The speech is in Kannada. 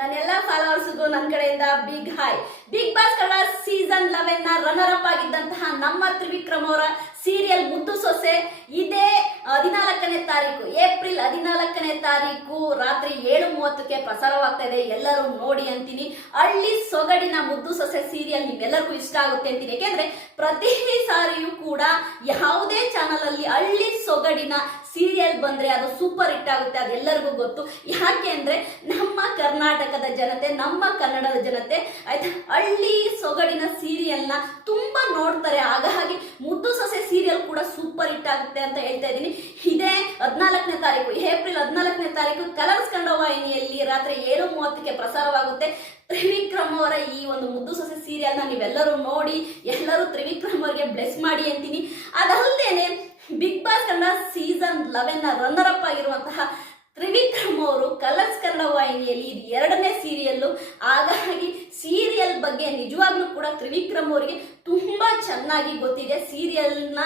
ನನ್ನೆಲ್ಲ ಫಾಲೋವರ್ಸ್ಗೂ ನನ್ನ ಕಡೆಯಿಂದ big hi. Bigg Boss Kannada season 11 ನ ರನ್ನರ್ ಅಪ್ ಆಗಿದ್ದಂತಹ ನಮ್ಮ ತ್ರಿವಿಕ್ರಮ್ ಅವರ ಸೀರಿಯಲ್ ಮುದ್ದು ಸೊಸೆ ಇದೇ 14ನೇ ತಾರೀಕು ಏಪ್ರಿಲ್ 14ನೇ ತಾರೀಕು ರಾತ್ರಿ 7:30ಕ್ಕೆ ಪ್ರಸಾರವಾಗ್ತಾ ಇದೆ. ಎಲ್ಲರೂ ನೋಡಿ ಅಂತೀನಿ. ಹಳ್ಳಿ ಸೊಗಡಿನ ಮುದ್ದು ಸೊಸೆ ಸೀರಿಯಲ್ ನಿಮ್ಮೆಲ್ಲರಿಗೂ ಇಷ್ಟ ಆಗುತ್ತೆ ಅಂತೀನಿ. ಯಾಕೆಂದ್ರೆ ಪ್ರತಿ ಸಾರಿಯೂ ಕೂಡ ಯಾವುದೇ ಚಾನಲ್ ಅಲ್ಲಿ ಹಳ್ಳಿ ಸೊಗಡಿನ ಸೀರಿಯಲ್ ಬಂದ್ರೆ ಅದು ಸೂಪರ್ ಹಿಟ್ ಆಗುತ್ತೆ, ಅದೆಲ್ಲರಿಗೂ ಗೊತ್ತು. ಯಾಕೆ ಅಂದ್ರೆ ನಮ್ಮ ಕರ್ನಾಟಕದ ಜನತೆ, ನಮ್ಮ ಕನ್ನಡದ ಜನತೆ ಆಯ್ತಾ ಹಳ್ಳಿ ಸೊಗಡಿನ ಸೀರಿಯಲ್ ನ ತುಂಬಾ ನೋಡ್ತಾರೆ. ಹಾಗಾಗಿ ಮುದ್ದು ಸೊಸೆ ಸೀರಿಯಲ್ ಕೂಡ ಸೂಪರ್ ಹಿಟ್ ಆಗುತ್ತೆ ಅಂತ ಹೇಳ್ತಾ ಇದ್ದೀನಿ. ಇದೇ 14ನೇ ತಾರೀಕು ಏಪ್ರಿಲ್ 14ನೇ ತಾರೀಕು ಕಲರ್ಸ್ ಕನ್ನಡ ವಾಹಿನಿಯಲ್ಲಿ ರಾತ್ರಿ 7:30ಕ್ಕೆ ಪ್ರಸಾರವಾಗುತ್ತೆ. ತ್ರಿವಿಕ್ರಮ್ ಅವರ ಈ ಒಂದು ಮುದ್ದು ಸೊಸೆ ಸೀರಿಯಲ್ ನ ನೀವೆಲ್ಲರೂ ನೋಡಿ, ಎಲ್ಲರೂ ತ್ರಿವಿಕ್ರಮ್ ಅವರಿಗೆ ಬ್ಲೆಸ್ ಮಾಡಿ ಅಂತೀನಿ. ಅದಲ್ಲದೇನೆ ಬಿಗ್ ಬಾಸ್ ಕನ್ನಡ ಸೀಸನ್ 11 ನ ರನ್ನರ್ ಅಪ್ ಆಗಿರುವಂತಹ ತ್ರಿವಿಕ್ರಮ್ ಅವರು ಕಲರ್ಸ್ ಕನ್ನಡ ವಾಹಿನಿಯಲ್ಲಿ ಇದು 2ನೇ ಸೀರಿಯಲ್. ಹಾಗಾಗಿ ಸೀರಿಯಲ್ ಬಗ್ಗೆ ನಿಜವಾಗ್ಲೂ ಕೂಡ ತ್ರಿವಿಕ್ರಮ್ ಅವರಿಗೆ ತುಂಬಾ ಚೆನ್ನಾಗಿ ಗೊತ್ತಿದೆ. ಸೀರಿಯಲ್ ನ